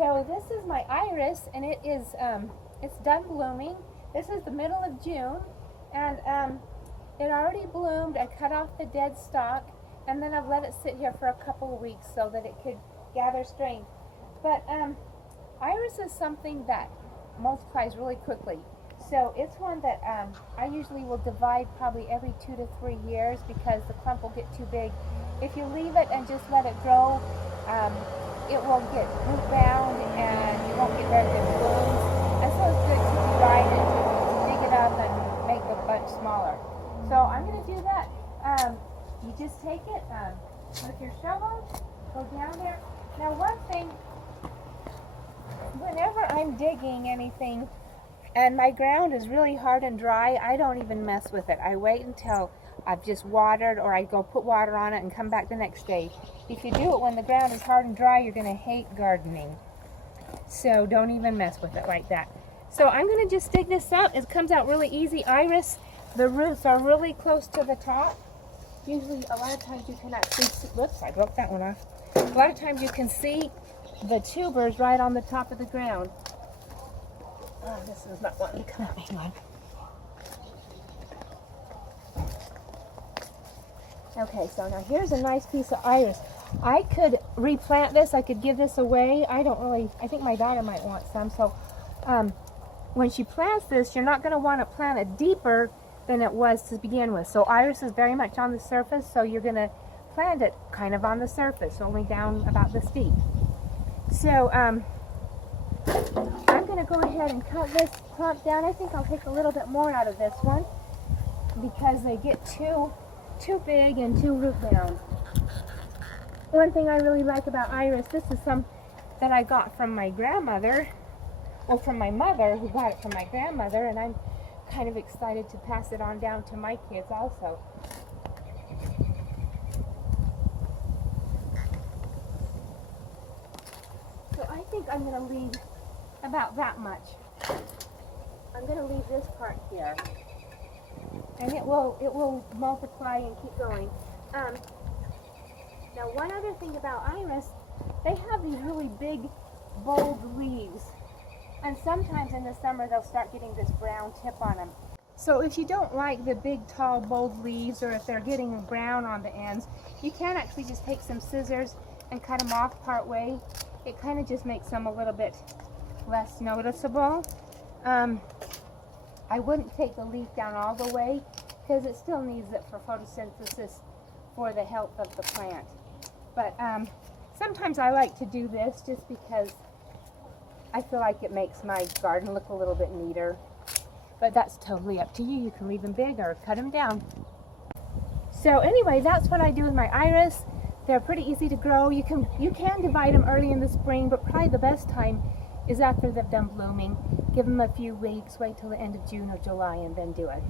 So this is my iris, and it is it's done blooming. This is the middle of June, and it already bloomed. I cut off the dead stalk, and then I've let it sit here for a couple of weeks so that it could gather strength. But iris is something that multiplies really quickly. So it's one that I usually will divide probably every 2 to 3 years because the clump will get too big. If you leave it and just let it grow, it will get root bound and you won't get very good blooms. And so it's good to divide it, to dig it up and make the bunch smaller. So I'm going to do that. You just take it with your shovel, go down there. Now one thing, whenever I'm digging anything and my ground is really hard and dry, I don't even mess with it. I wait until I've just watered, or I go put water on it and come back the next day. If you do it when the ground is hard and dry, you're going to hate gardening. So don't even mess with it like that. So I'm going to just dig this up. It comes out really easy. Iris, the roots are really close to the top. Usually a lot of times you can actually see, whoops, I broke that one off. A lot of times you can see the tubers right on the top of the ground. Oh, this is not wanting to come out. Hang on. Okay, so now here's a nice piece of iris. I could replant this. I could give this away. I think my daughter might want some. So when she plants this, you're not going to want to plant it deeper than it was to begin with. So iris is very much on the surface, so you're going to plant it kind of on the surface, only down about this deep. So I'm going to go ahead and cut this clump down. I think I'll take a little bit more out of this one because they get too big and too root bound. One thing I really like about iris, this is some that I got from my grandmother, or from my mother who got it from my grandmother, and I'm kind of excited to pass it on down to my kids also. So I think I'm going to leave about that much. I'm going to leave this part here, and it will multiply and keep going. Now one other thing about iris, they have these really big, bold leaves, and sometimes in the summer they'll start getting this brown tip on them. So if you don't like the big, tall, bold leaves, or if they're getting brown on the ends, you can actually just take some scissors and cut them off part way. It kind of just makes them a little bit less noticeable. I wouldn't take the leaf down all the way because it still needs it for photosynthesis for the health of the plant. But sometimes I like to do this just because I feel like it makes my garden look a little bit neater. But that's totally up to you. You can leave them big or cut them down. So anyway, that's what I do with my iris. They're pretty easy to grow. You can divide them early in the spring, but probably the best time is after they've done blooming. Give them a few weeks, wait till the end of June or July, and then do it.